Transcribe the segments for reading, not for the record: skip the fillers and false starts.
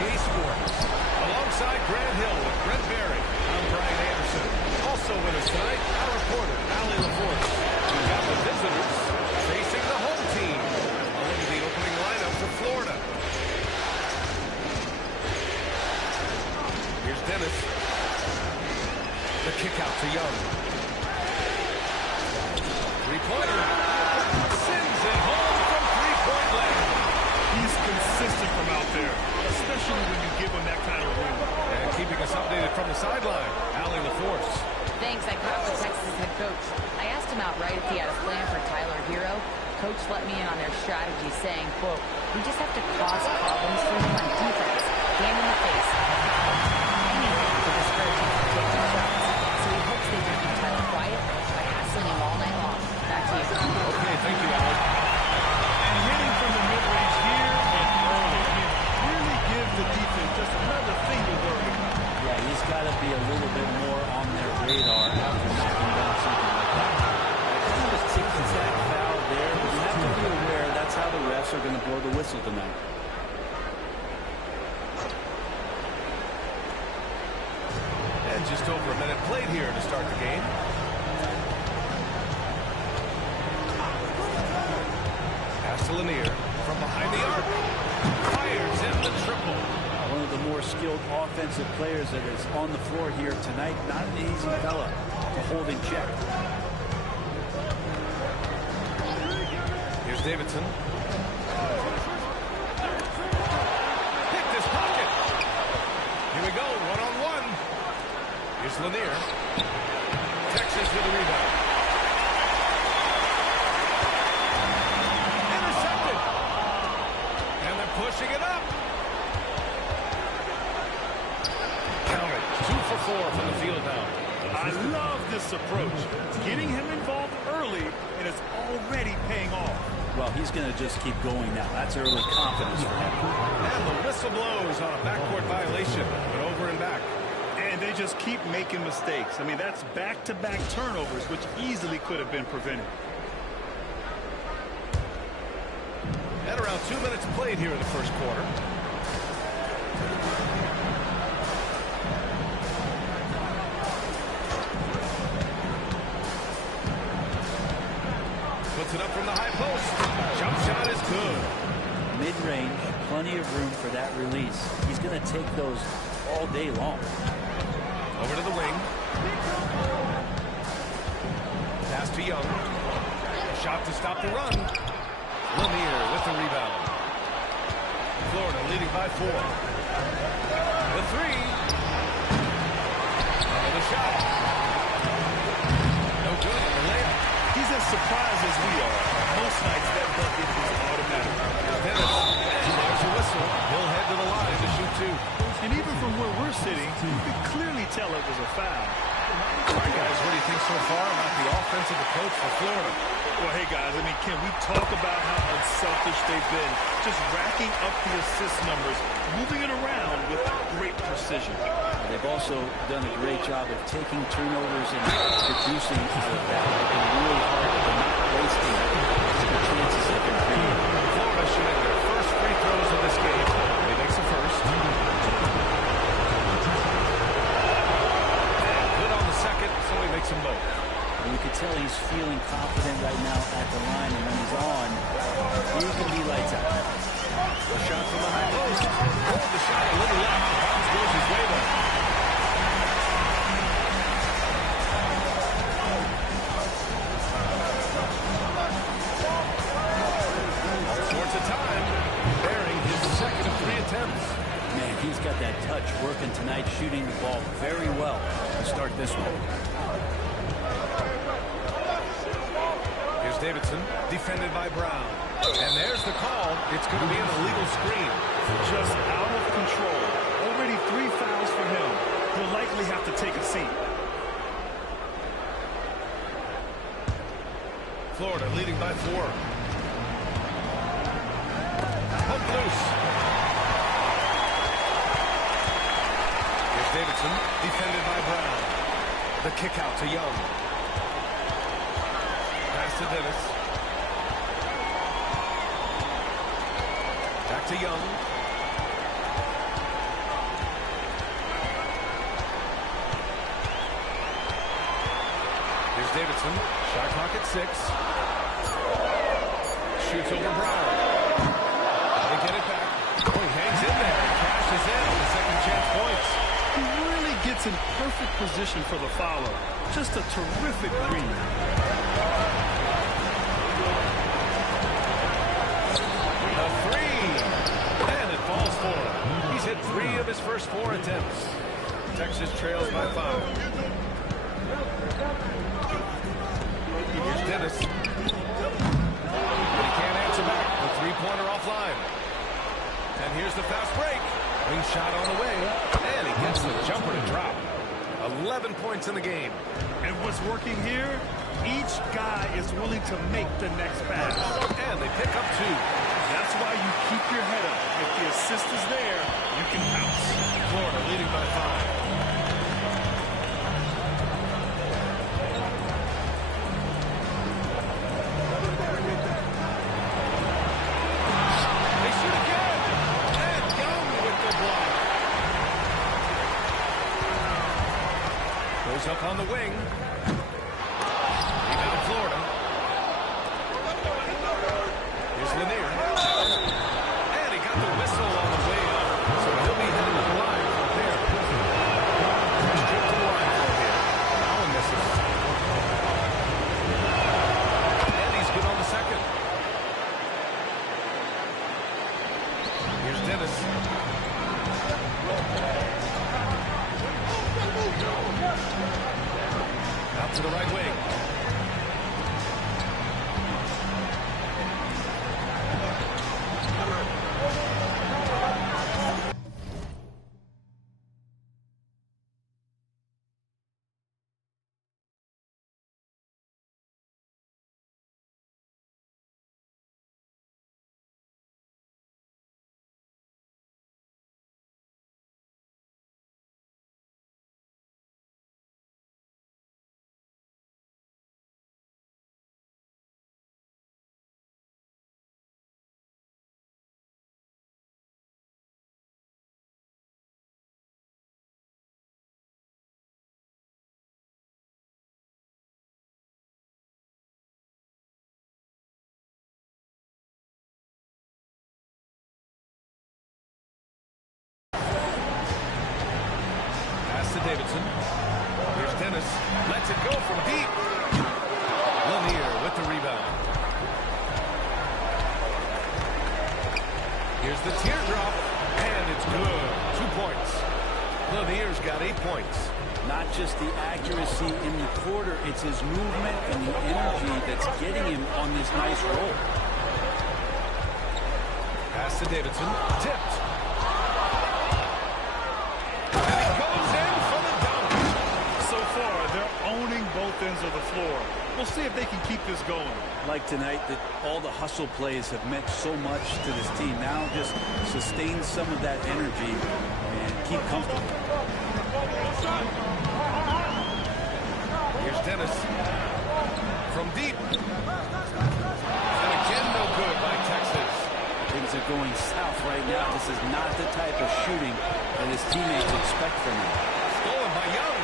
EA Sports. Alongside Grant Hill with Brent Berry, I'm Brian Anderson. Also with us tonight, our reporter, Allie LaForce. We've got the visitors facing the home team. A look at the opening lineup for Florida. Here's Dennis. The kick out to Young. Three-pointer. Sends it home from three-point land. He's consistent from out there, especially when you give him that kind of room. And keeping us updated from the sideline, Allie LaForce. Thanks. I caught up with Texas head coach. I asked him outright if he had a plan for Tyler Hero. Coach let me in on their strategy, saying, quote, "We just have to cause problems for him on defense. Hand in the face. Anything to discourage him from taking shots. So he hopes they can keep Tyler quiet by hassling him all night long." Back to you. Okay, thank you, Allie. And hitting from the mid-range here and early. I mean, really give the defense just another thing to worry about. Yeah, he's got to be a little bit more on their radar after knocking down something like that. Kind of a tick-tack foul there, but you have to be aware that's how the refs are going to blow the whistle tonight. And just over a minute played here to start the game. Pass to Lanier from behind the arc. Fires in the triple. One of the more skilled offensive players that is on the floor here tonight. Not an easy fella to hold in check. Here's Davidson. Picked his pocket. Here we go, one-on-one. Here's Lanier. Texas with a rebound. Intercepted. And they're pushing it up. Count it. 2 for 4 from the field now. I love this approach. Getting him involved early, and it's already paying off. Well, he's going to just keep going now. That's early confidence for him. And the whistle blows on a backcourt violation, but over and back. And they just keep making mistakes. I mean, that's back-to-back turnovers, which easily could have been prevented. At around 2 minutes played here in the first quarter. Puts it up from the high post. Jump shot is good. Mid-range, plenty of room for that release. He's going to take those all day long. Over to the wing. Pass to Young. A shot to stop the run. Lanier with the rebound. Florida leading by 4. The three. Another shot. No good on the layup. He's as surprised as we are. Most nights that bucket is automatic. Dennis. There's a whistle. He'll head to the line to shoot 2. And even from where we're sitting, you can clearly tell it was a foul. All right, guys, what do you think so far about the offensive approach for Florida? Well, hey, guys, I mean, can we talk about how unselfish they've been? Just racking up the assist numbers, moving it around with great precision. They've also done a great job of taking turnovers and producing out of that. Working really hard at not wasting the chances that they're creating. Florida shooting their first free throws of this game. He makes the first. And good on the second, so he makes them both. And you can tell he's feeling confident right now at the line, and when he's on, he can be lights out. A shot from the high post. Hold the shot a little left. Bounce goes his way though. All sorts of time. Bearing his second of 3 attempts. Man, he's got that touch working tonight, shooting the ball very well to start this one. Here's Davidson, defended by Brown. And there's the call. It's going to be an illegal screen. Just out of control. Already 3 fouls for him. He'll likely have to take a seat. Florida leading by 4. Hook loose. Here's Davidson, defended by Brown. The kick out to Young. Pass to Dennis. Back to Young. Here's Davidson. Shot clock at 6. Shoots over Brown. They get it back. Oh, he hangs in there and cashes in on the second chance points. He really gets in perfect position for the follow. Just a terrific read. A 3. And it falls for him. He's hit 3 of his first 4 attempts. Texas trails by 5. Here's Dennis. But he can't answer back. The three-pointer offline. And here's the fast break. Wing shot on the way. And he gets the jumper to drop. 11 points in the game. And what's working here? Each guy is willing to make the next pass. And they pick up 2. That's why you keep your head up. If the assist is there, you can bounce. Florida leading by 5. Up on the wing. Rebound Florida. Here's Lanier. And he got the whistle on the way up. So he'll be heading to the line from there. First trip to the line from here. Allen misses. And he's good on the second. Here's Dennis. Out to the right wing. Davidson. Here's Dennis. Lets it go from deep. Lanier with the rebound. Here's the teardrop. And it's good. 2 points. Lanier's got 8 points. Not just the accuracy in the quarter, it's his movement and the energy that's getting him on this nice roll. Pass to Davidson. Tipped. Both ends of the floor. We'll see if they can keep this going. Like tonight, that all the hustle plays have meant so much to this team. Now just sustain some of that energy and keep comfortable. Here's Dennis. From deep. And again, no good by Texas. Things are going south right now. This is not the type of shooting that his teammates expect from him. Stolen by Young.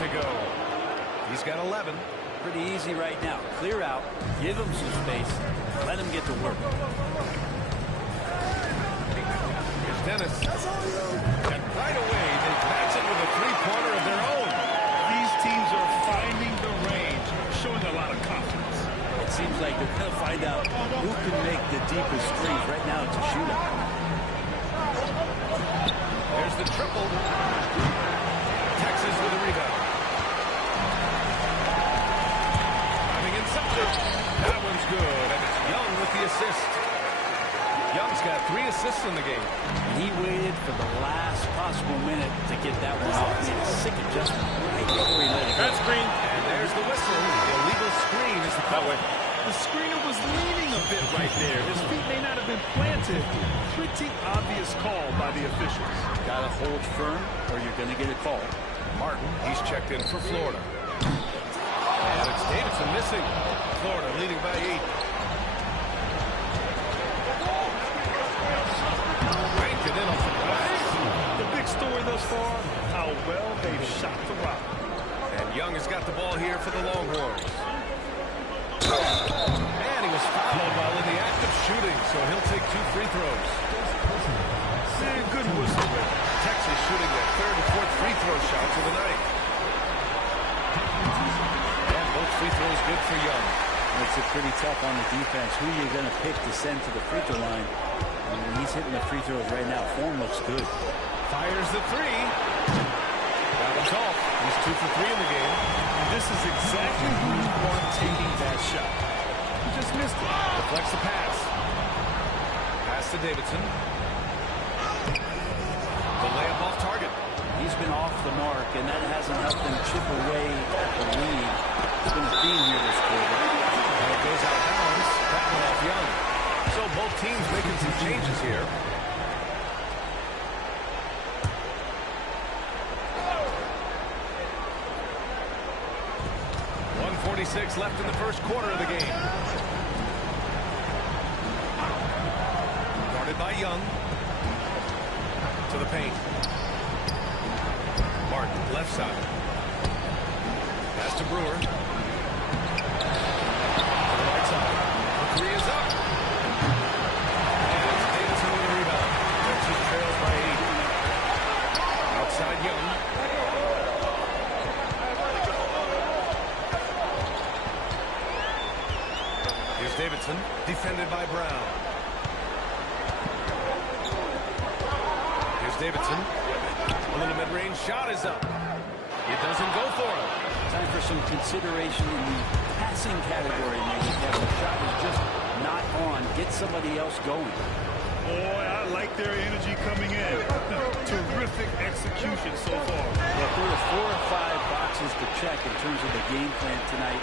To go. He's got 11. Pretty easy right now. Clear out, give him some space, let him get to work. Here's Dennis. And right away, they match it with a three-pointer of their own. These teams are finding the range, showing a lot of confidence. It seems like they're going to find out who can make the deepest threes. Right now, it's a shootout. There's the triple. Texas with a rebound. That one's good, and it's Young with the assist. Young's got 3 assists in the game. And he waited for the last possible minute to get that one off. Made a sick adjustment right before he let it go. Screen. And there's the whistle. The illegal screen is the call. The screener was leaning a bit right there. His feet may not have been planted. Pretty obvious call by the officials. Got to hold firm or you're going to get a call. Martin, he's checked in for Florida. And it's Davidson missing. Florida leading by 8. thus far, how well they've shot the rock. And Young has got the ball here for the Longhorns. And he was fouled while in the act of shooting, so he'll take 2 free throws. And good whistle there. Texas shooting their 3rd and 4th free throw shots of the night. And both free throws good for Young. Makes it pretty tough on the defense. Who you're going to pick to send to the free throw line. I mean, he's hitting the free throws right now. Form looks good. Fires the 3. That one's off. He's 2 for 3 in the game. And this is exactly who you want taking that shot. He just missed it. Deflects the pass. Pass to Davidson. The layup off target. He's been off the mark, and that hasn't helped them chip away at the lead. It's been a theme here this quarter. And it goes out of bounds. That one off Young. So both teams making some changes here. .146 left in the first quarter of the game. Guarded by Young. To the paint. Martin, left side. Pass to Brewer. To the right side. The 3 is up. And it's Davidson with a rebound. Texas trails by 8. Outside Young. Here's Davidson, defended by Brown. Here's Davidson. A little mid-range shot is up. It doesn't go for him. Time for some consideration in the passing category, maybe. If the shot is just not on, get somebody else going. Boy, I like their energy coming in. Terrific execution so far. Well, there were 4 or 5 boxes to check in terms of the game plan tonight.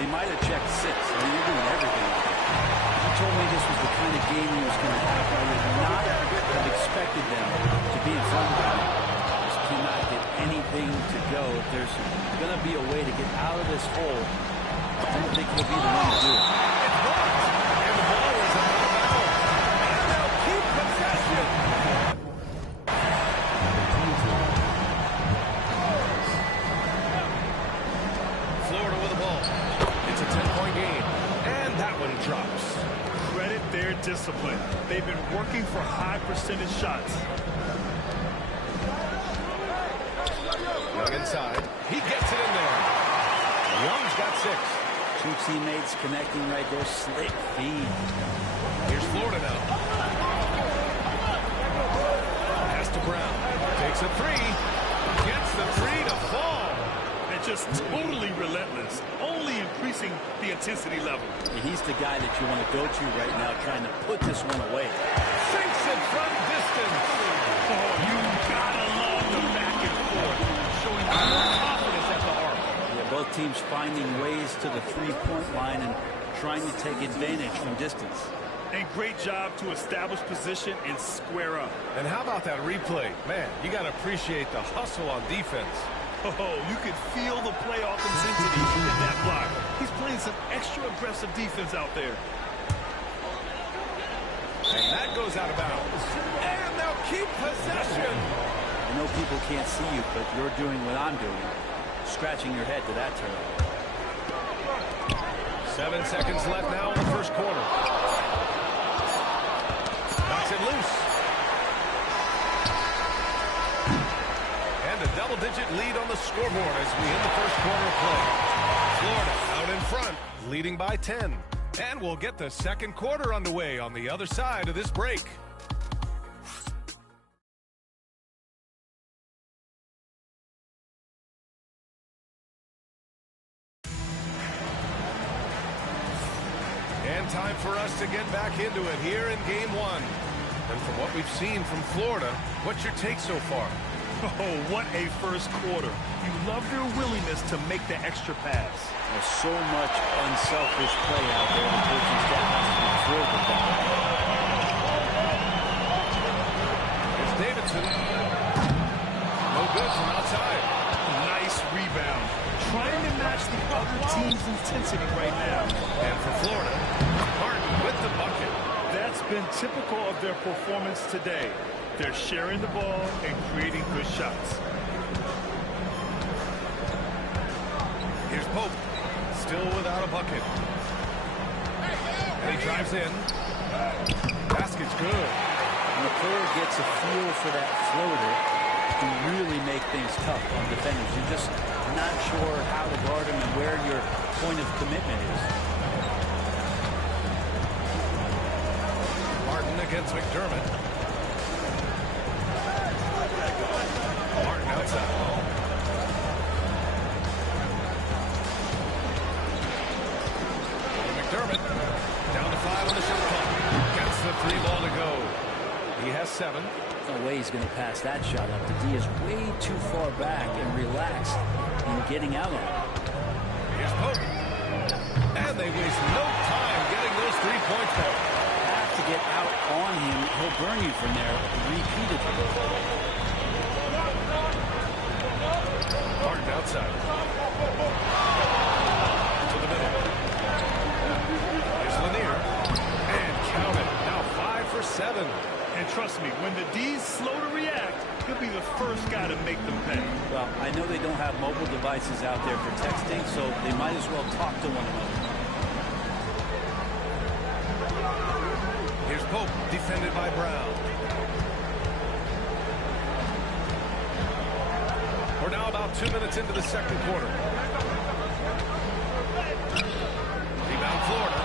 They might have checked 6. I mean, they're doing everything out there. He told me this was the kind of game he was going to have. I would not have expected them to be in front of him. Just cannot get anything to go. If there's going to be a way to get out of this hole, I don't think he'll be the one to do it. It's blocked. And the ball is out of bounds. And they'll keep possession. Florida with the ball. It's a 10-point game. And that one drops. Credit their discipline. They've been working for high percentage shots. Young inside. He gets it in there. Young's got 6. 2 teammates connecting right there. Slick feed. Here's Florida now. Pass to Brown. Takes a 3. Gets the 3 to fall. And just totally relentless. Only increasing the intensity level. He's the guy that you want to go to right now, trying to put this one away. Sinks it from distance. Oh, you gotta love the back and forth. Showing more confidence at the arc. Yeah, both teams finding ways to the 3-point line and trying to take advantage from distance. And great job to establish position and square up. And how about that replay? Man, you got to appreciate the hustle on defense. Oh, you could feel the playoff intensity in that block. He's playing some extra aggressive defense out there. And that goes out of bounds. And they'll keep possession. I know people can't see you, but you're doing what I'm doing. Scratching your head to that turnover. 7 seconds left now in the first quarter. Knocks it loose. And a double-digit lead on the scoreboard as we end the first quarter of play. Florida out in front, leading by 10. And we'll get the second quarter underway on the other side of this break. And time for us to get back into it here in game 1. And from what we've seen from Florida, what's your take so far? Oh, what a first quarter. You love their willingness to make the extra pass. There's so much unselfish play out there. The coaching staff has to be thrilled with that. It's Davidson. No good from outside. Nice rebound. Trying to match the other team's intensity right now. And for Florida, Martin with the bucket. That's been typical of their performance today. They're sharing the ball and creating good shots. Here's Pope, still without a bucket. And he drives in. Basket's good. When the player gets a feel for that floater, can really make things tough on defenders. You're just not sure how to guard him and where your point of commitment is. Martin against McDermott. Martin outside. McDermott down to 5 on the shot clock. Gets the 3 ball to go. He has 7. No way he's going to pass that shot up. The D is way too far back and relaxed in getting out on it. Here's Pope. And they waste no time getting those 3 points back. Have to get out on him. He'll burn you from there repeatedly. Martin outside. To the middle. Here's Lanier. And count it. Now 5 for 7. And trust me, when the D's slow to react, he'll be the first guy to make them pay. Well, I know they don't have mobile devices out there for texting, so they might as well talk to one another. Here's Pope, defended by Brown. We're now about 2 minutes into the second quarter. Rebound Florida.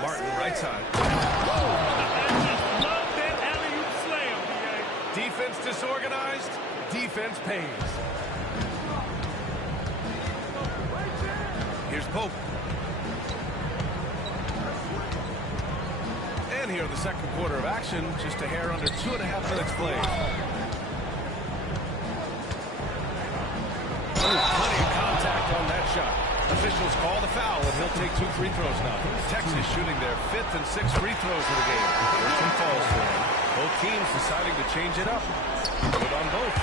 Martin, right side. I just love that alley-oop slam, DA. Defense disorganized. Defense pays. Here's Pope. And here in the second quarter of action, just a hair under 2.5 minutes played. Oh, plenty of contact on that shot. Officials call the foul, and he'll take 2 free throws now. Texas shooting their 5th and 6th free throws of the game. There's some falls for him. Both teams deciding to change it up. Good on both.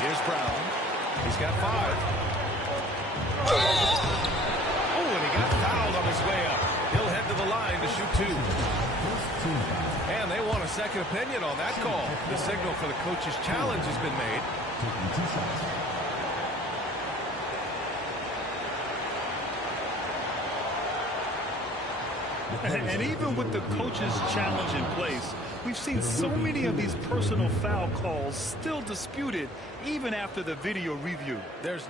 Here's Brown. He's got 5. Oh, and he got fouled on his way up. He'll head to the line to shoot 2. And they want a second opinion on that call. The signal for the coach's challenge has been made. And even with the coach's challenge in place, we've seen so many of these personal foul calls still disputed even after the video review. There's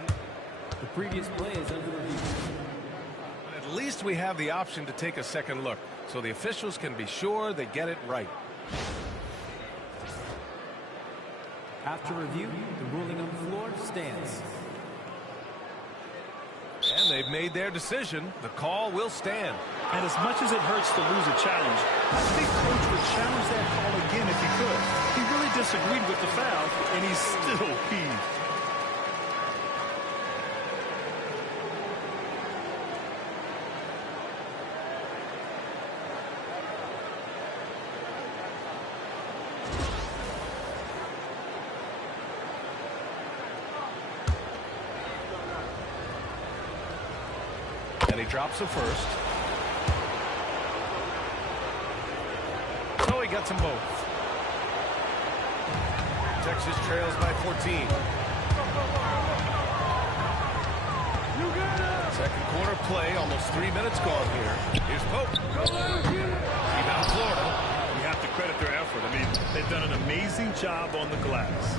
the previous play is under review. At least we have the option to take a second look, so the officials can be sure they get it right. After review, the ruling on the floor stands. And they've made their decision. The call will stand. And as much as it hurts to lose a challenge, I think Coach would challenge that call again if he could. He really disagreed with the foul, and he's still peeved. And he drops the first. So he gets them both. Texas trails by 14. Second quarter play, almost 3 minutes gone here. Here's Pope. Rebound Florida. You have to credit their effort. I mean, they've done an amazing job on the glass.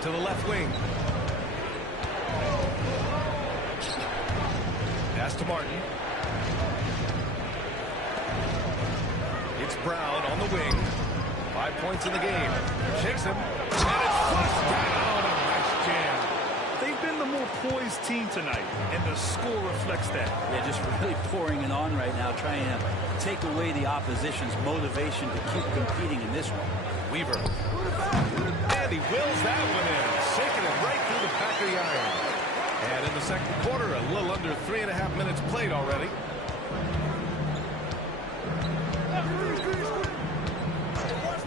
To the left wing. Pass to Martin. It's Brown on the wing. 5 points in the game. Shakes him. And it's flushed down. A nice jam. They've been the more poised team tonight, and the score reflects that. They're just really pouring it on right now, trying to take away the opposition's motivation to keep competing in this one. Weaver. And he wills that one in. Shaking it right through the back of the iron. And in the second quarter, a little under 3.5 minutes played already.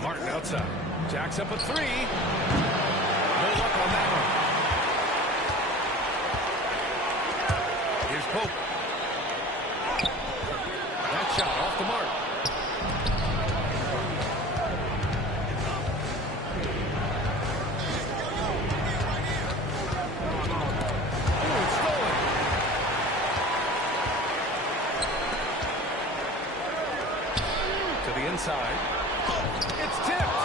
Martin outside. Jacks up a 3. No luck on that one. Here's Pope. That shot off the mark. Oh, it's stolen. To the inside. It's tipped.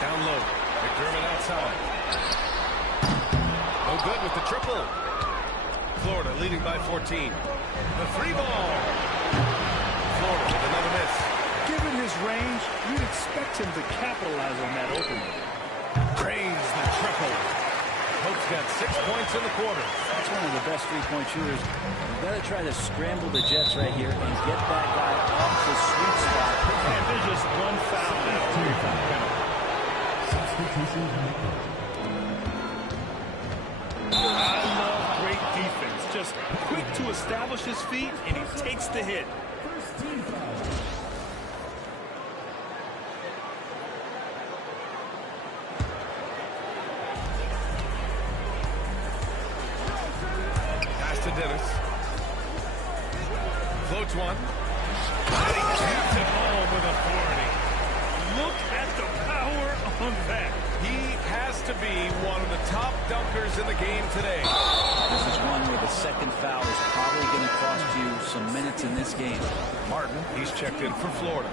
Down low. McDermott outside. No good with the triple. Florida leading by 14. The three ball. Florida with another miss. Given his range, you'd expect him to capitalize on that opening. Drains the triple. Pope's got 6 points in the quarter. That's one of the best three-point shooters. You've got to try to scramble the Jets right here and get that guy off the sweet spot. And there's just one foul now. I love great defense. Just quick to establish his feet, and he takes the hit. Pass to Dennis. Floats one. And he taps it home with authority. Look at the power on that. He has to be one of the top dunkers in the game today. This is one where the second foul is probably going to cost you some minutes in this game. Martin, he's checked in for Florida.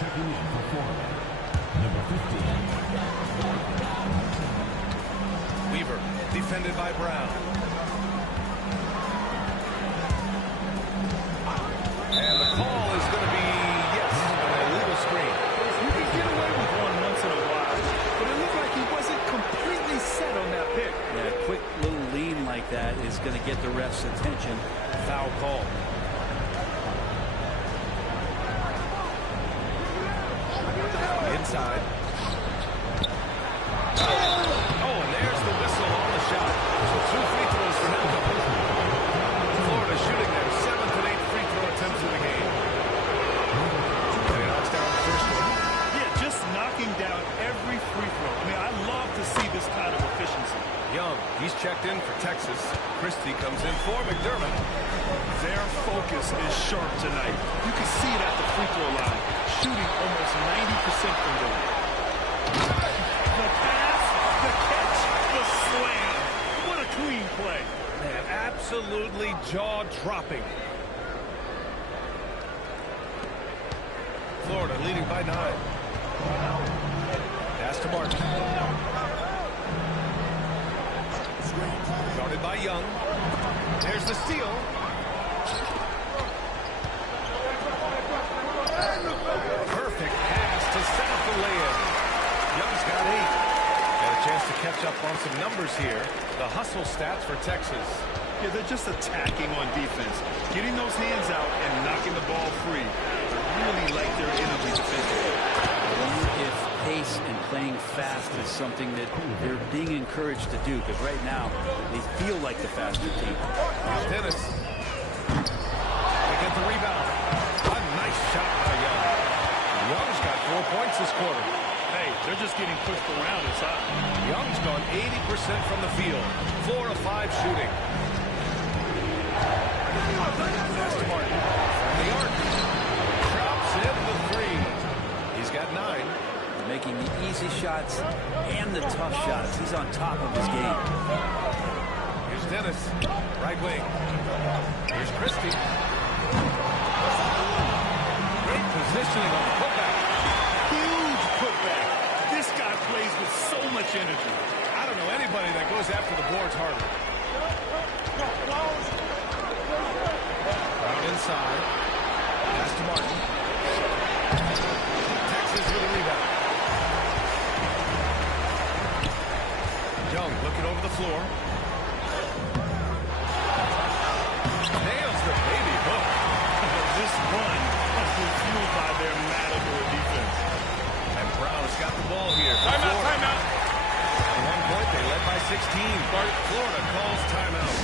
Checking in for Florida, number 15. Weaver, defended by Brown. And the call is going to be, yes, an illegal screen. You can get away with one once in a while, but it looked like he wasn't completely set on that pick. Yeah, a quick little lean like that is going to get the ref's attention. Foul call. Inside. Oh, and there's the whistle on the shot. So 2 free throws for him. Florida shooting their 7th and 8th free throw attempts in the game. And he knocks down the first one. Yeah, just knocking down every free throw. I mean, I love to see this kind of efficiency. Young, he's checked in for Texas. Christie comes in for McDermott. Their focus is sharp tonight. You can see it at the free throw line, shooting almost 90% from there. The pass, the catch, the slam. What a clean play. Man, absolutely jaw-dropping. Florida leading by 9. Pass to Martin. Guarded by Young. There's the steal. Perfect pass to set up the layup. Young's got 8. Got a chance to catch up on some numbers here. The hustle stats for Texas. Yeah, they're just attacking on defense, getting those hands out and knocking the ball free. I really like their energy defensively. I wonder if pace and playing fast is something that they're being encouraged to do, because right now they feel like the faster team. Dennis. They get the rebound. A nice shot by Young. Young's got 4 points this quarter. Hey, they're just getting pushed around inside. Young's gone 80% from the field. 4 of 5 shooting. Pass to Martin. From the arc. Drops in the 3. He's got 9. Making the easy shots and the tough shots. He's on top of his game. Here's Dennis. Right wing. Here's Christie. Great positioning on the putback. Huge putback. This guy plays with so much energy. I don't know anybody that goes after the boards harder. Brown inside. Pass to Martin. Texas with a rebound. Young looking over the floor. Nails the baby hook. This run has been fueled by their Matador defense. And Brown's got the ball here. Timeout, timeout. At one point, they led by 16. Florida calls timeout.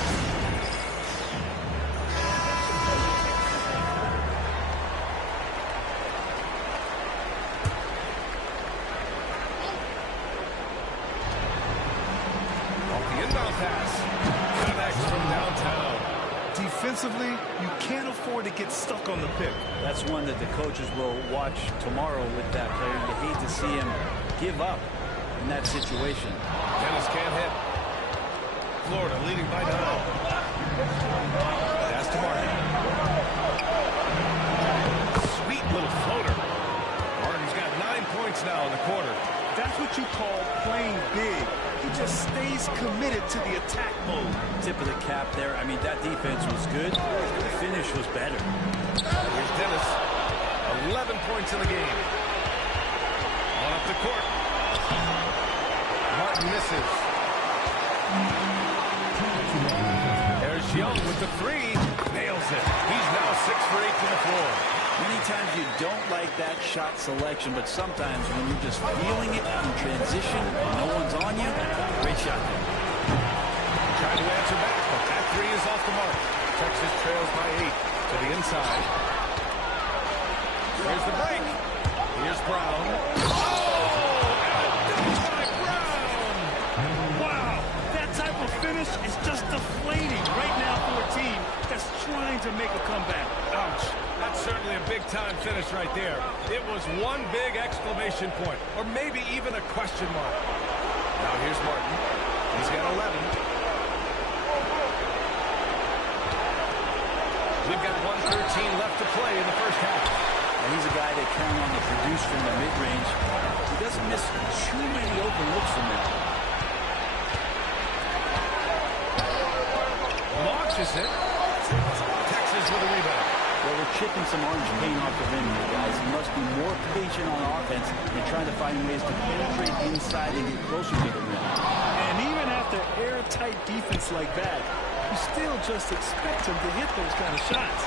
Rebound pass. Connects from downtown. Defensively, you can't afford to get stuck on the pick. That's one that the coaches will watch tomorrow with that player. You hate to see him give up in that situation. Dennis can't hit. Florida leading by 9. Pass to Martin. Sweet little floater. Martin's got 9 points now in the quarter. That's what you call playing big. He just stays committed to the attack mode. Tip of the cap there. I mean, that defense was good. The finish was better. Here's Dennis. 11 points in the game. On up the court. Martin misses. There's Young with the 3. Nails it. He's now 6 for 8 from the floor. Many times you don't like that shot selection, but sometimes when you're just feeling it in transition, no one's on you, great shot there. Trying to answer back, but that 3 is off the mark. Texas trails by 8 to the inside. Here's the break. Here's Brown. Wow, that type of finish is just deflating right now for a team that's trying to make a comeback. Ouch. That's certainly a big-time finish right there. It was one big exclamation point, or maybe even a question mark. Now here's Martin. He's got 11. We've got 1:13 left to play in the first half. And he's a guy that count on to produce from the mid-range. He doesn't miss too many open looks from there. Launches it. Texas with a rebound. Well, we're chipping some orange paint off the rim here, guys. He must be more patient on offense and trying to find ways to penetrate inside and get closer to the rim. And even after airtight defense like that, you still just expect him to hit those kind of shots.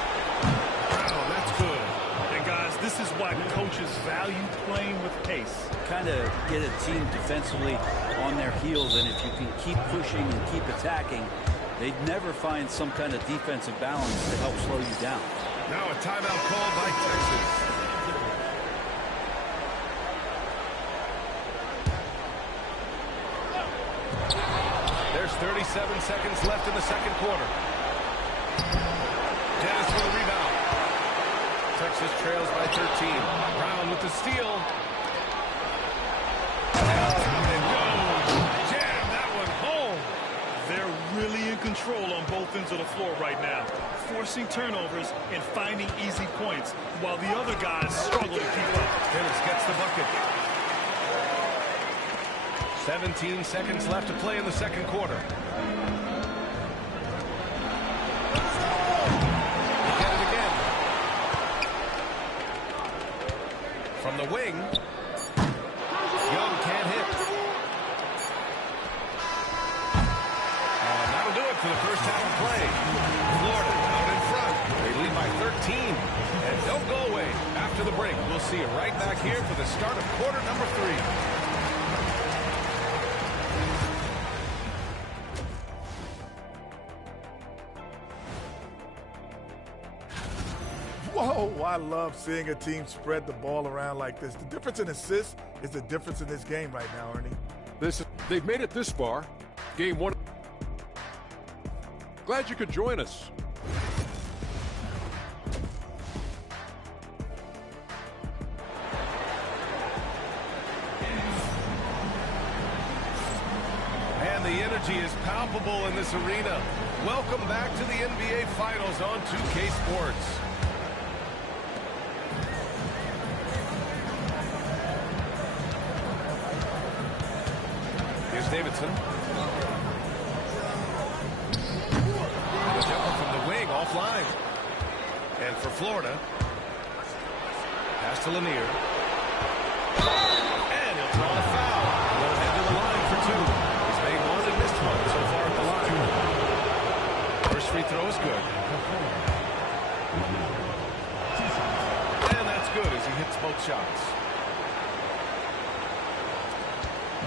Wow, that's good. And guys, this is why coaches value playing with pace. Kind of get a team defensively on their heels, and if you can keep pushing and keep attacking, they'd never find some kind of defensive balance to help slow you down. Now a timeout called by Texas. There's 37 seconds left in the second quarter. Dennis with a rebound. Texas trails by 13. Brown with the steal. And goes. Jam that one home. They're really in control on both ends of the floor right now, forcing turnovers and finding easy points, while the other guys struggle to keep up. Dennis gets the bucket. 17 seconds left to play in the second quarter. They get it again. From the wing. Young can't hit. And that'll do it for the first half of play. Florida out in front. They lead by 13. And don't go away. After the break, we'll see you right back here for the start of quarter number 3. Whoa, I love seeing a team spread the ball around like this. The difference in assists is the difference in this game right now, Ernie. They've made it this far. Game 1. Glad you could join us. And the energy is palpable in this arena. Welcome back to the NBA Finals on 2K Sports. Here's Davidson. And a jumper from the wing, offline. And for Florida, pass to Lanier. And he'll draw the foul. He'll head to the line for 2. He's made 1 and missed 1 so far at the line. First free throw is good. And that's good as he hits both shots.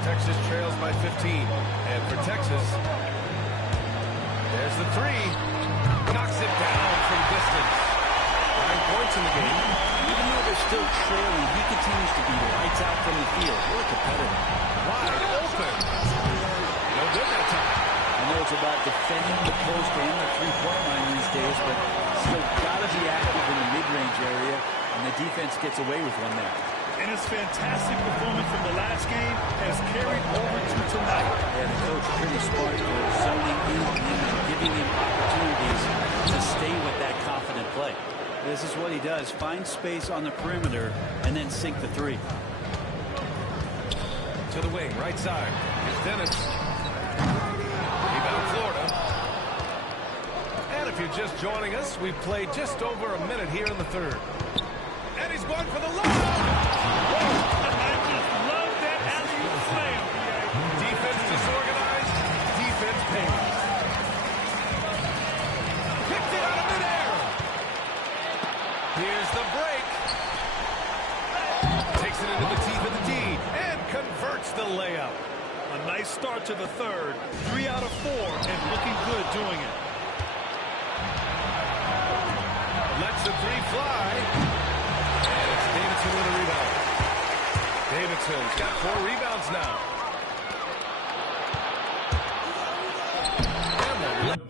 Texas trails by 15. And for Texas, there's the 3. Knocks it down from distance. 9 points in the game. Even though they're still trailing, he continues to be lights out from the field. What a competitor. Wide open. No good that time. It's about defending the post and the three-point line these days, but still got to be active in the mid-range area, and the defense gets away with one there. And his fantastic performance from the last game has carried over to tonight. Yeah, the coach pretty smart for zoning in on him and giving him opportunities to stay with that confident play. This is what he does. Find space on the perimeter and then sink the three. To the wing, right side. Here's Dennis. Rebound Florida. And if you're just joining us, we've played just over a minute here in the third. And he's going for the lob. I just love that alley-oop slam. Defense disorganized. Defense pays. Picked it out of midair. Here's the break. Takes it into the teeth of the D and converts the layup. A nice start to the third. 3 out of 4 and looking good doing it. Lets the three fly. And it's Davidson with a rebound. Davidson's got 4 rebounds now. And the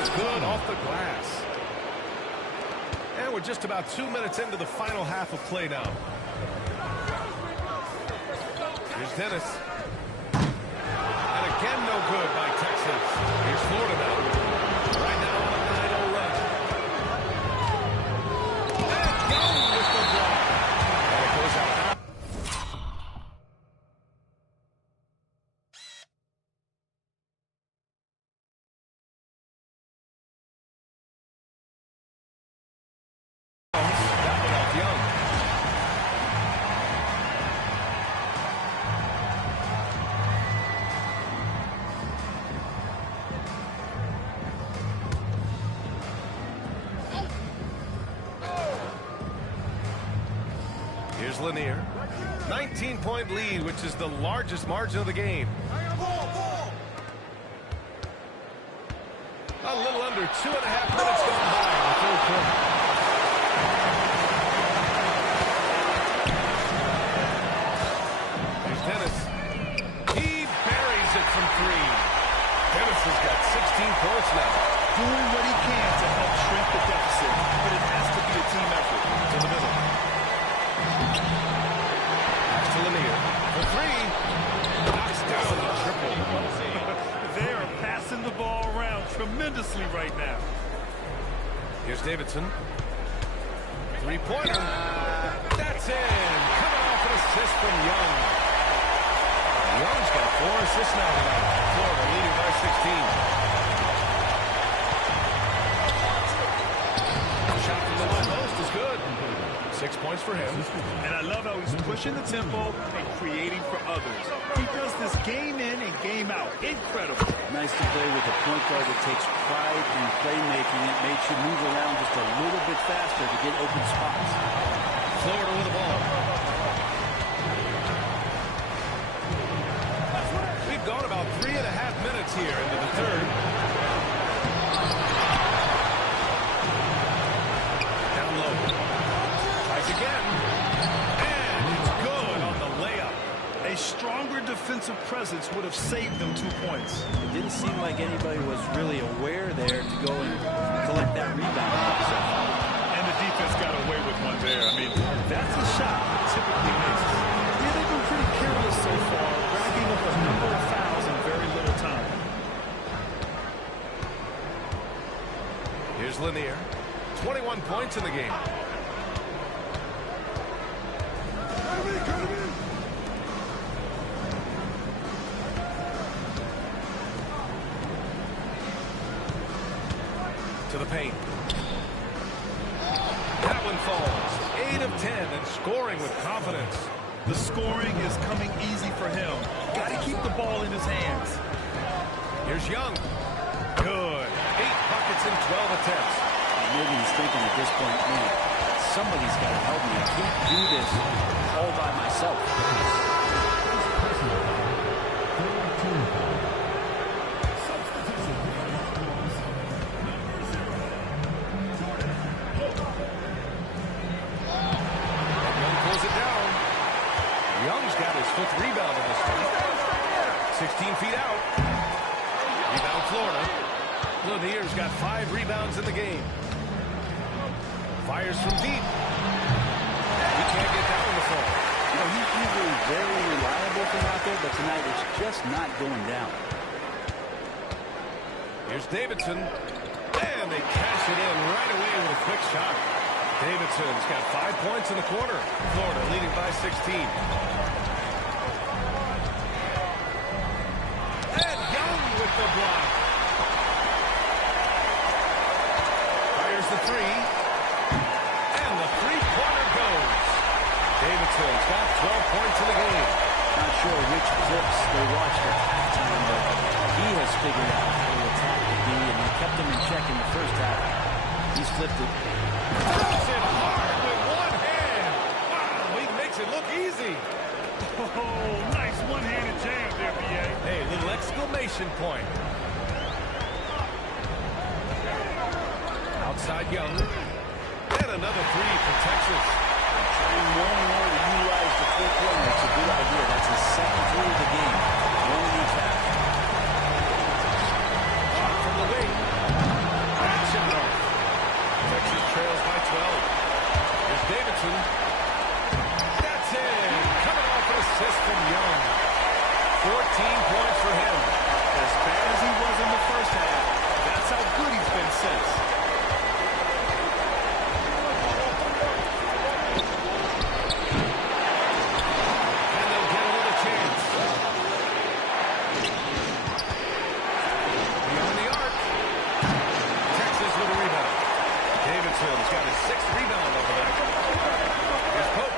is good off the glass. And we're just about 2 minutes into the final half of play now. Here's Dennis. And again, no good by Texas. Here's Florida now. Right now on a 9-0 run. And Young with the block. And it goes out. That one off Young. Here's Lanier. 19-point lead, which is the largest margin of the game. A little under 2.5 minutes gone by in the third quarter. Here's Dennis. He buries it from 3. Dennis has got 16 points now. Doing what he can to help shrink the deficit, but it has to be a team effort. To the middle. Pass to Lanier. For 3. Knocks down the triple. They are passing the ball around tremendously right now. Here's Davidson. 3-pointer. That's in. Coming off an assist from Young. Young's got 4 assists now tonight. Florida leading by 16. Shot from the low post is good. 6 points for him. And I love how he's pushing the tempo and creating for others. He does this game in and game out. Incredible. Nice to play with a point guard that takes pride in playmaking. It makes you move around just a little bit faster to get open spots. Florida with the ball. We've gone about 3.5 minutes here into the third. Down low. Tries again. And it's good on the layup. A stronger defensive presence would have saved them 2 points. It didn't seem like anybody was really aware there to go and collect that rebound. And the defense got away with one there. I mean, that's a shot that typically misses. Yeah, they've been pretty careless so far, racking up a number of fouls in very little time. Here's Lanier. 21 points in the game. To the paint. That one falls. 8 of 10 and scoring with confidence. The scoring is coming easy for him. Got to keep the ball in his hands. Here's Young. Good. 8 buckets in 12 attempts. Maybe he's thinking at this point, man, somebody's got to help me. I can't do this all by myself. 16 feet out. Rebound Florida. Lanier's got 5 rebounds in the game. Fires from deep. He can't get that one to fall. You know, he's usually very reliable from out there, but tonight it's just not going down. Here's Davidson. And they cash it in right away with a quick shot. Davidson's got 5 points in the quarter. Florida leading by 16. And Young with the block. Fires the 3. And the three-pointer goes. Davidson's got 12 points in the game. Not sure which clips they watched at halftime, but he has figured out how to attack the D, and they kept him in check in the first half. He's flipped it. Throws it hard with one hand. Wow, he makes it look easy. Oh, nice one-handed jam there, B.A. Hey, little exclamation point. Outside Young. And another 3 for Texas. Trying more and more to utilize the three-pointer. It's a good idea. That's his second 3 of the game. One in each half. Shot from the wing. That shot off. Texas trails by 12. Here's Davidson. That's it. Coming off an assist from Young. 14 points for him. As bad as he was in the first half, that's how good he's been since. And they'll get another chance. Beyond the arc. Texas with a rebound. Davidson's got his 6th rebound over that. Here's Pope.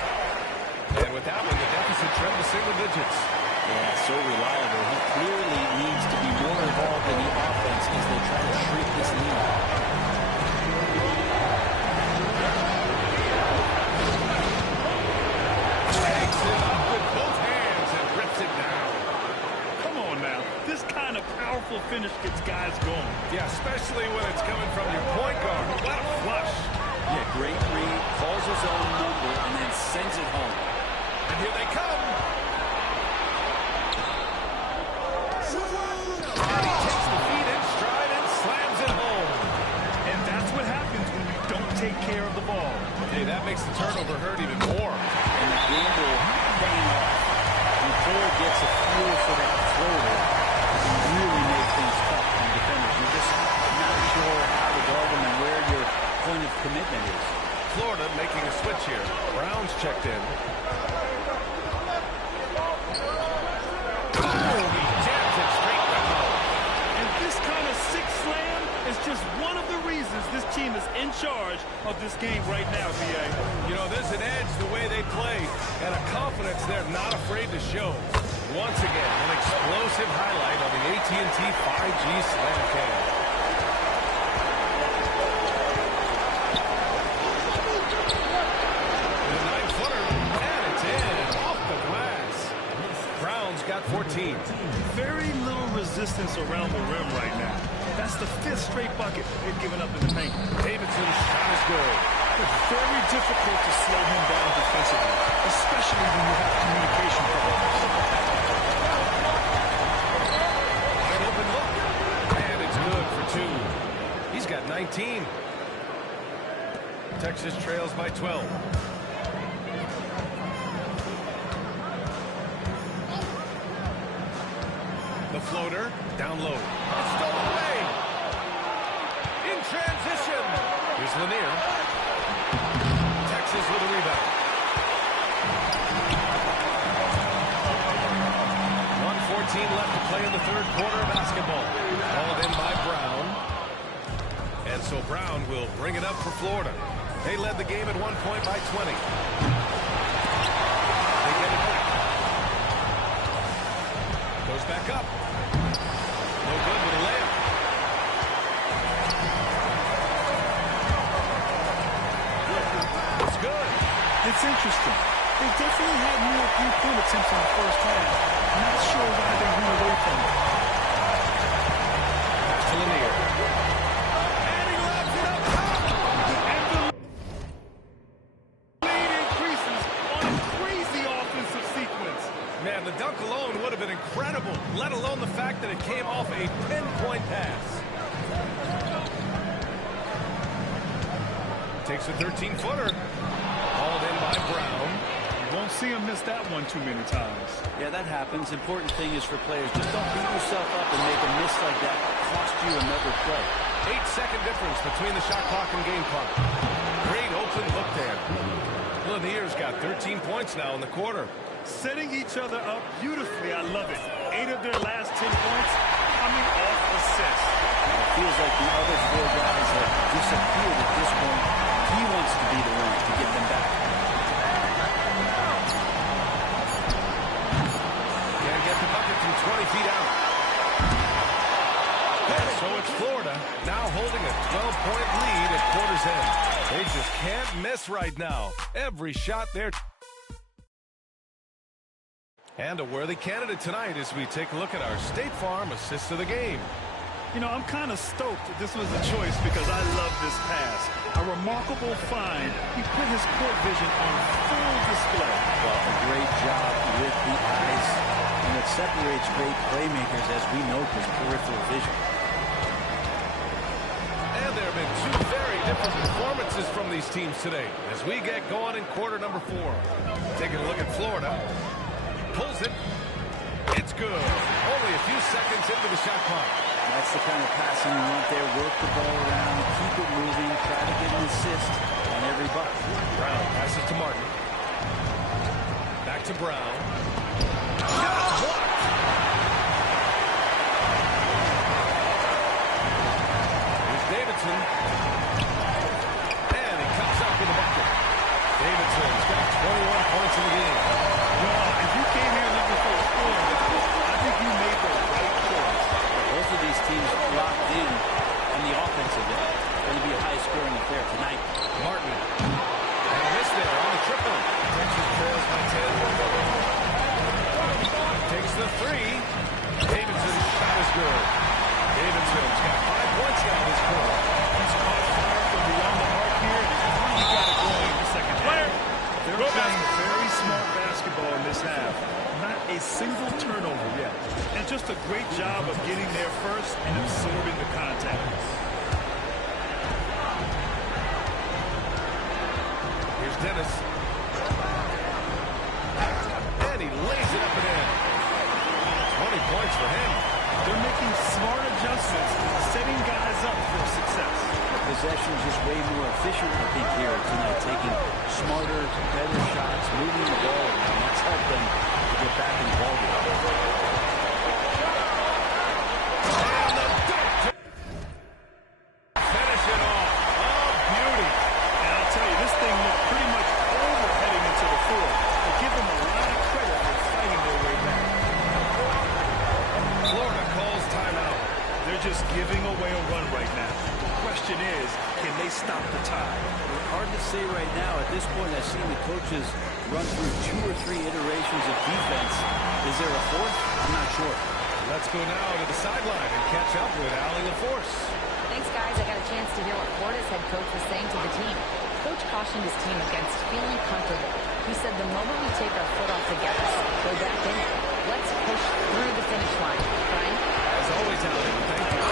And with that one, the deficit trimmed to single digits. Yeah, so reliable. He clearly needs to be more involved in the offense as they try to shrink this lead. Takes it up with both hands and rips it down. Come on now. This kind of powerful finish gets guys going. Yeah, especially when it's coming from your point guard. What a flush. Yeah, great read, calls his own number, and then sends it home. And here they come. And he takes the feet in stride and slams it home. And that's what happens when you don't take care of the ball. Hey, that makes the turnover hurt even more. And the gamble paying off. When Cole gets a feel for that floater, it can really make things tough on defenders. You're just not sure how to guard them and where your point of commitment is. Florida making a switch here. Brown's checked in. Oh, he jams it straight down. And this kind of sick slam is just one of the reasons this team is in charge of this game right now, B.A. You know, there's an edge the way they play and a confidence they're not afraid to show. Once again, an explosive highlight on the AT&T 5G Slam Cam. The 9-footer, and it's in, off the glass. Brown's got 14. Very little resistance around the rim right now. That's the 5th straight bucket they've given up in the paint. Davidson's shot is good. It's very difficult to slow him down defensively, especially when you have communication problems. Wide open look, and it's good for 2. He's got 19. Texas trails by 12. The floater, down low. It's stolen away. In transition. Here's Lanier. Texas with a rebound. 1:14 left to play in the 3rd quarter of basketball. Called in by Brown. And so Brown will bring it up for Florida. They led the game at one point by 20. They get it back. Goes back up. No good with a layup. It's good. It's interesting. They definitely had more three-point attempts in the first half. Not sure why they went away from it. Pass to Lanier. And he lobs it up top. And the lead increases on a crazy offensive sequence. Man, the dunk alone would have been incredible, let alone Takes a 13-footer. Hauled in by Brown. You won't see him miss that one too many times. Yeah, that happens. Important thing is for players, just don't beat yourself up and make a miss like that cost you another play. 8-second difference between the shot clock and game clock. Great open look there. Lanier's got 13 points now in the quarter. Setting each other up beautifully. I love it. 8 of their last 10 points coming off assists. It feels like the other 4 guys have disappeared at this point. He wants to be the one to get them back. Can't get the bucket from 20 feet out. And so it's Florida now holding a 12-point lead at quarter's end. They just can't miss right now. Every shot there. And a worthy candidate tonight as we take a look at our State Farm assist of the game. You know, I'm kind of stoked that this was a choice because I love this pass. A remarkable find. He put his court vision on full display. Well, a great job with the eyes. And it separates great playmakers, as we know, his peripheral vision. And there have been 2 very different performances from these teams today as we get going in quarter number 4. Taking a look at Florida. Pulls it. It's good. Only a few seconds into the shot clock. That's the kind of passing you want there. Work the ball around, keep it moving, try to get an assist on every buck. Brown passes to Martin. Back to Brown. Shot blocked. Here's Davidson. And he comes up with a bucket. Davidson's got 21 points in the game. Well, if you came here looking for a score, I think you made the right choice. Both of these teams locked in on the offensive end. It's going to be a high-scoring affair tonight. Martin. And a miss there on the triple. Texas trails by 10. Takes the 3. Davidson's shot is good. Davidson's got 5 points now this quarter. He's caught fire from beyond the arc here, and he's really got it going in the second half. They're playing very smart basketball in this half. Not a single turnover yet. And just a great job of getting there first and absorbing the contact. Here's Dennis. And he lays it up and in. 20 points for him. They're making smart adjustments, setting guys up for success. Possession just way more efficient, I think, here tonight. Taking smarter, better shots, moving the ball around. That's helped them to get back in the ballgame. And the dunk. Finish it off. Oh, beauty. And I'll tell you, this thing looked pretty much over heading into the fourth. I give them a lot of credit for fighting their way back. Florida calls timeout. They're just giving away a run right now. The question is, can they stop the tie? Hard to say right now. At this point, I've seen the coaches run through 2 or 3 iterations of defense. Is there a 4th? I'm not sure. Let's go now to the sideline and catch up with Allie LaForce. Thanks, guys. I got a chance to hear what Florida's head coach was saying to the team. Coach cautioned his team against feeling comfortable. He said the moment we take our foot off the gas, go back in it. Let's push through the finish line. Brian? As always, Allie, thank you.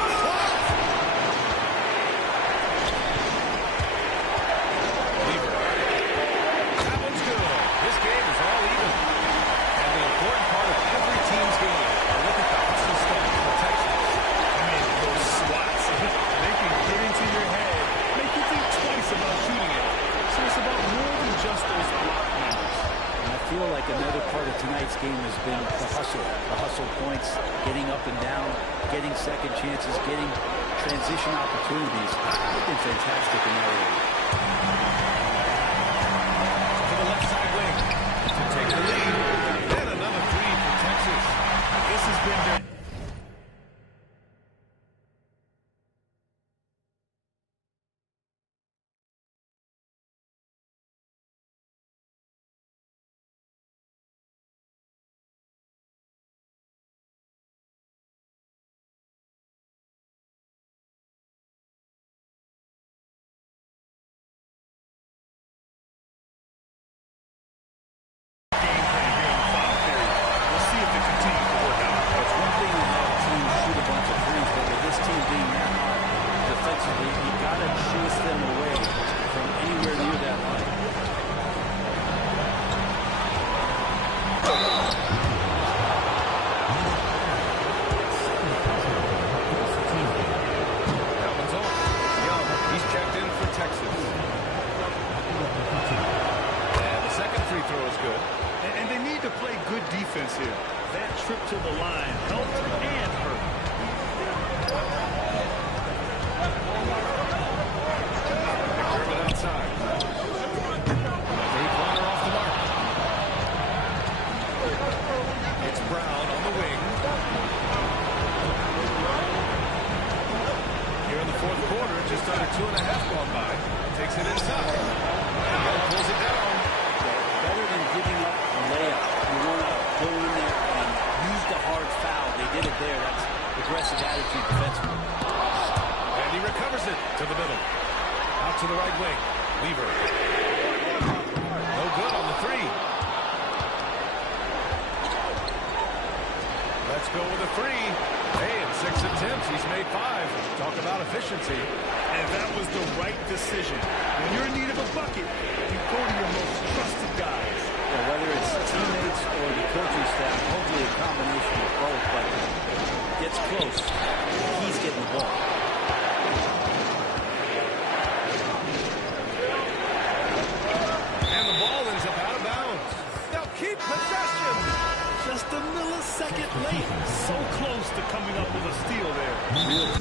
Weaver. That one's good. This game is all even. And the important part of every team's game. Look at the hustle start for Texas. I mean, those swats, they can get into your head, make you think twice about shooting it. So it's about more than just those block numbers. And I feel like another part of tonight's game has been the hustle points, getting up and down, getting second chances, getting transition opportunities. They've been fantastic in that area. To the left side wing. To take the lead. And another 3 for Texas. This has been their game plan here in the final period. We'll see if it continues to work out. It's one And the second free throw is good. And they need to play good defense here. That trip to the line helped and hurt. McDermott outside. Three-pointer off the mark. It's Brown on the wing. Here in the fourth quarter, just under 2.5 gone by. Takes it inside. And pulls it down. Better than giving up a layup. You want to go in there and use the hard foul. They did it there. That's aggressive attitude defensively. And he recovers it to the middle. Out to the right wing. Weaver. No good on the three. Let's go with a three. Hey, in 6 attempts, he's made 5. Talk about efficiency. And that was the right decision. When you're in need of a bucket, you go to your most trusted guys. Yeah, whether it's teammates or the coaching staff, hopefully a combination of both, but gets close. He's getting the ball. And the ball ends up out of bounds. Now keep possession. Just a millisecond late. So close to coming up with a steal there. Really?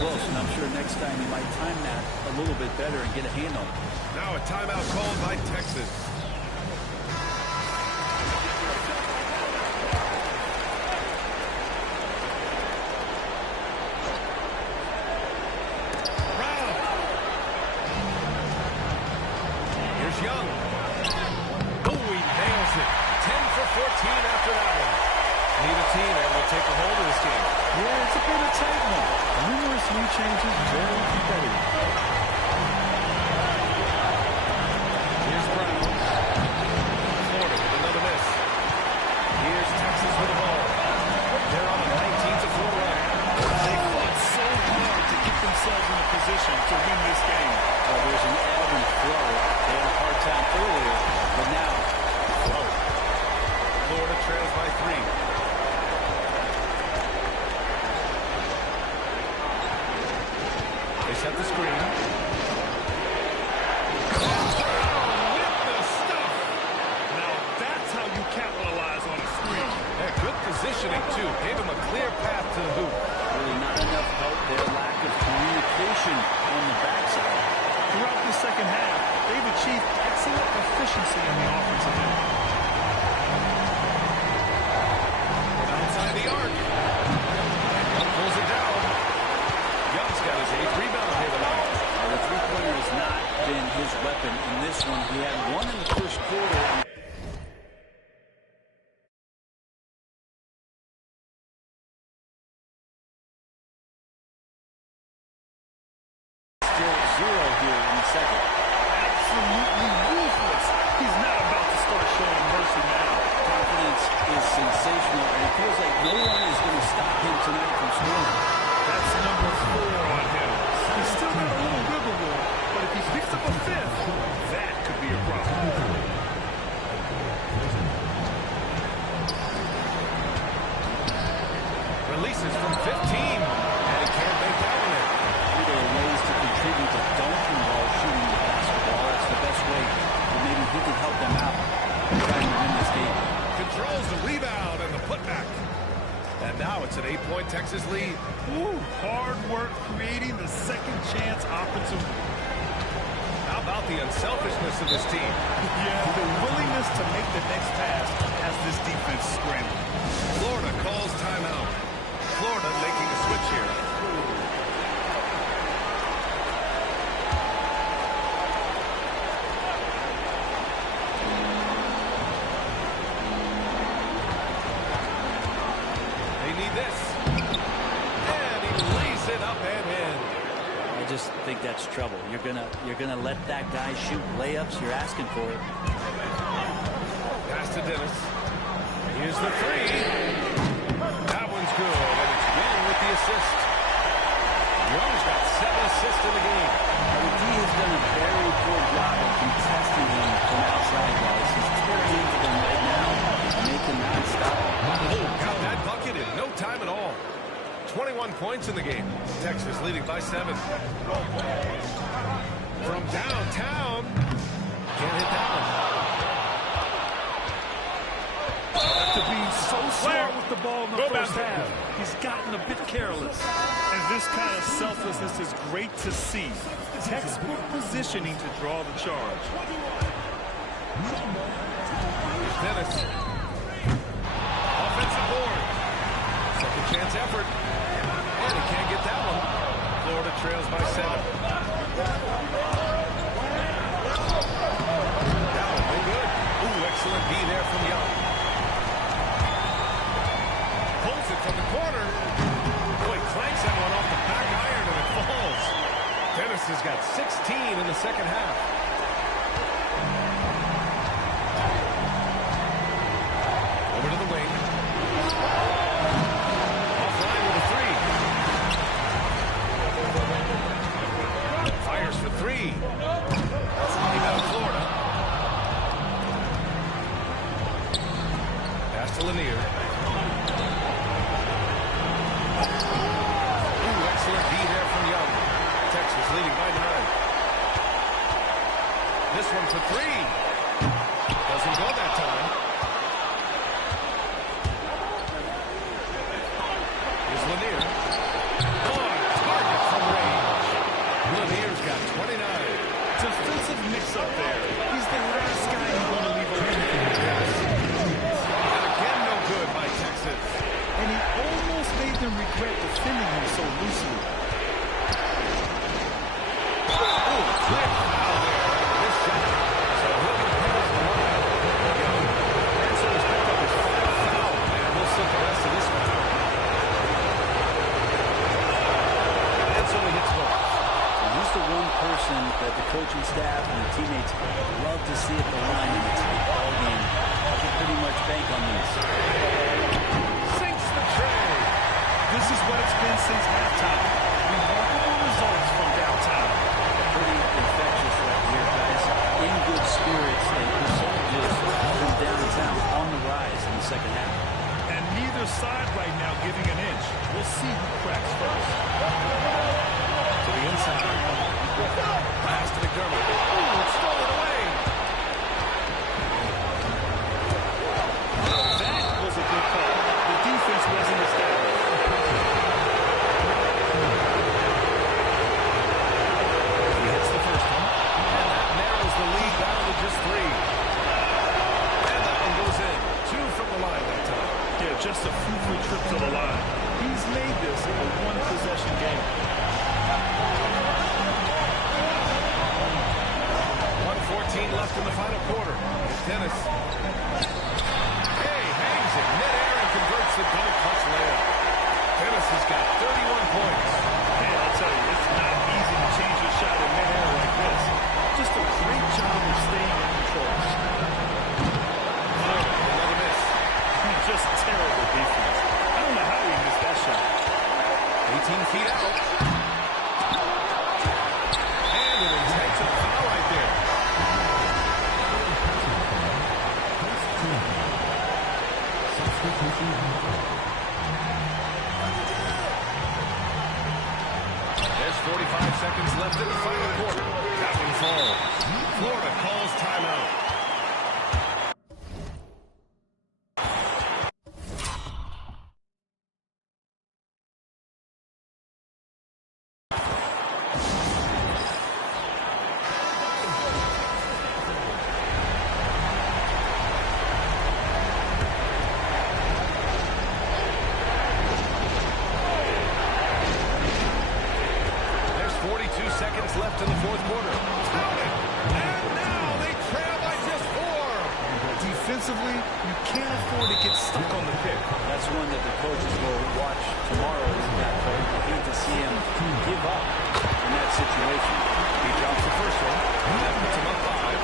Close, and I'm sure next time you might time that a little bit better and get a hand on it. Now a timeout called by Texas. Brown. Here's Young. Oh, he nails it. 10 for 14 after that one. Neither team able to take a hold of this game. Yeah, it's a bit of tight one. Numerous new changes, very competitive. Here's Brown. Florida with another miss. Here's Texas with the ball. They're on a 19-4 run. They fought so hard to get themselves in a position to win this game. There's an ebb and flow. They had a hard time earlier, but now, flow. Florida trails by 3. They set the screen. With the stuff. Now that's how you capitalize on a screen. Yeah, good positioning, too. Gave him a clear path to the hoop. Really not enough help there. Lack of communication on the backside. Throughout the second half, they've achieved excellent efficiency on the offensive end. Outside the arc. Young pulls it down. Young's got his 8th rebound here tonight. The three-pointer has not been his weapon in this one. He had one in the first quarter. Still 0 here in the second. Absolutely ruthless. He's not about to start showing mercy now. Confidence is sensational, and it feels like no one is going to stop him tonight from scoring. That's number 4 on him. He's still got a little wiggle room, but if he picks up a 5th, that could be a problem. Releases from 15. And he can't make that one in. There are ways to contribute to dunking while shooting the basketball. That's the best way. But maybe he can help them out and try to win this game. Controls the rebound and the putback. And now it's an 8-point Texas lead. Ooh, hard work creating the second chance opportunity. How about the unselfishness of this team? Yeah, the willingness to make the next pass has this defense scrambling. Florida calls timeout. Florida making a switch here. They need this. And he lays it up and in. I just think that's trouble. You're gonna let that guy shoot layups. You're asking for it. Pass to Dennis. Here's the three. That one's good, and it's Young with the assist. Young's got 7 assists in the game. The D has done a very poor job of contesting him from outside, guys. He's tearing into them right now, and they cannot stop him. Oh, got that 21 points in the game. Texas leading by 7. From downtown. Can't hit that one. After being so smart with the ball in the first half, he's gotten a bit careless. And this kind of selflessness is great to see. Textbook positioning to draw the charge. Dennis. Offensive board. Second chance effort. And he can't get that one. Florida trails by 7. That one, no good. Ooh, excellent D there from Young. Pulls it from the corner. Boy, clanks that one off the back iron and it falls. Dennis has got 16 in the second half. Over to the wing. Offline with a 3. Fires for 3. Rebound Florida. Pass to Lanier. Ooh, excellent D there from Young. Texas leading by 9. This one for 3. Doesn't go that time. Here's Lanier. Boy, target from range. Lanier's got 29. Defensive mix-up there. He's the last guy you want to leave open. And again, no good by Texas. And he almost made them regret defending him so loosely. Oh, clear foul there. This shot. So he'll get past the line. Young. Ransom has picked up his 5th foul, and we'll sit the rest of this one. And so he hits both. He's the one person that the coaching staff and the teammates love to see at the line in a tight ball game. I can pretty much bank on this. Sinks the tray. This is what it's been since halftime. Remarkable results from downtown. Pretty infectious right here, guys. In good spirits and percentages from downtown on the rise in the second half. And neither side right now giving an inch. We'll see who cracks first. To the inside. Pass to McDermott. Ooh, it's stolen away. That was a good call. The defense wasn't established. He hits the first one. And that narrows the lead down to just 3. And that one goes in. 2 from the line that time. Yeah, just a free trip to the line. He's made this a one-possession game. 1:14 left in the final quarter. Dennis. Hey, hangs it mid-air and converts the double clutch layup. Dennis has got 31 points. Hey, I'll tell you, it's not easy to change your shot in mid-air like this. Just a great job of staying in control. Another miss. Just terrible defense. I don't know how he missed that shot. 18 feet out. And an intentional foul right there. There's 45 seconds left in the final quarter. That one falls. Florida calls timeout. Seconds left in the fourth quarter. And now they trail by just 4. Defensively, you can't afford to get stuck on the pick. That's one that the coaches will watch tomorrow. I hate to see him give up in that situation. He drops the first one. And that puts him up 5.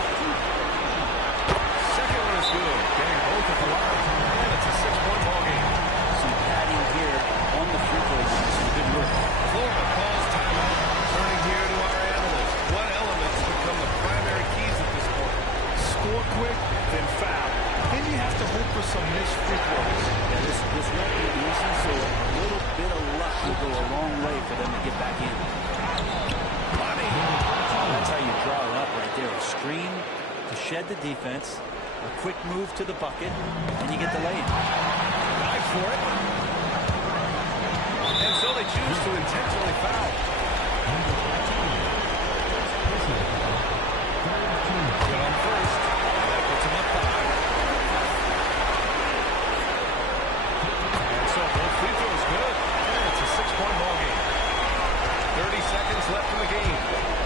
Second one is good. Getting both at the line. And it's a 6-point ball game. Some padding here on the free throw line. Some good work. Florida calls timeout. Turning here to our analysts. What elements become the primary keys at this point? Score quick, then foul. Then you have to hope for some missed free throws. Yeah, this won't be easy, so a little bit of luck will go a long way for them to get back in. That's how you draw it up right there. A screen to shed the defense, a quick move to the bucket, and you get the lay-in. Dive for it. And so they choose to intentionally foul. Good on first. And that puts him up 5. And so both free throws good. And it's a 6-point ball game. 30 seconds left in the game.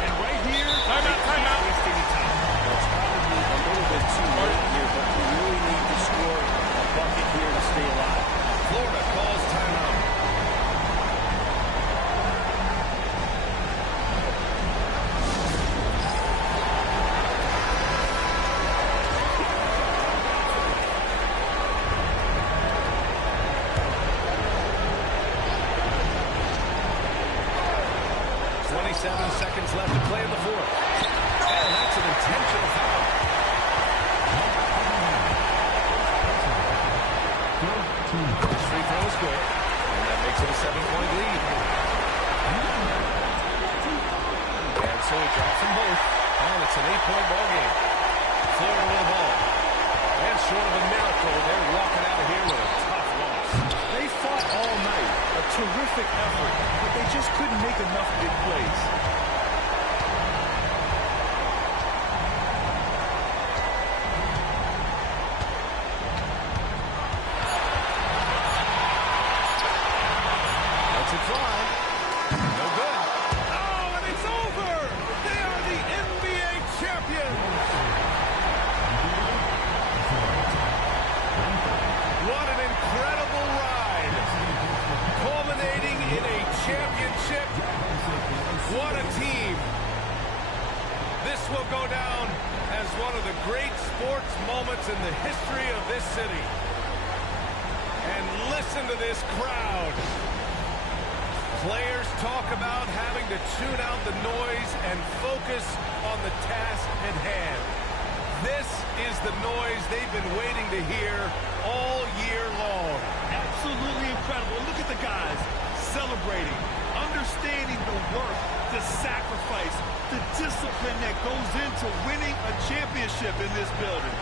And right here, timeout. Waste any time. It's probably a little bit too late here, but we really need to score a bucket here to stay alive. Florida calls timeout. Seconds left to play in the fourth. And that's an intentional foul. First free throw is good. And that makes it a 7-point lead. And so he drops them both. And it's an 8-point ball game. Florida with the ball. And short of a miracle, they're walking out of here with a tough loss. They fought all night. A terrific effort. But they just couldn't make enough big plays. What a team. This will go down as one of the great sports moments in the history of this city. And listen to this crowd. Players talk about having to tune out the noise and focus on the task at hand. This is the noise they've been waiting to hear all year long. Absolutely incredible. Look at the guys celebrating, understanding the work, the sacrifice, the discipline that goes into winning a championship in this building.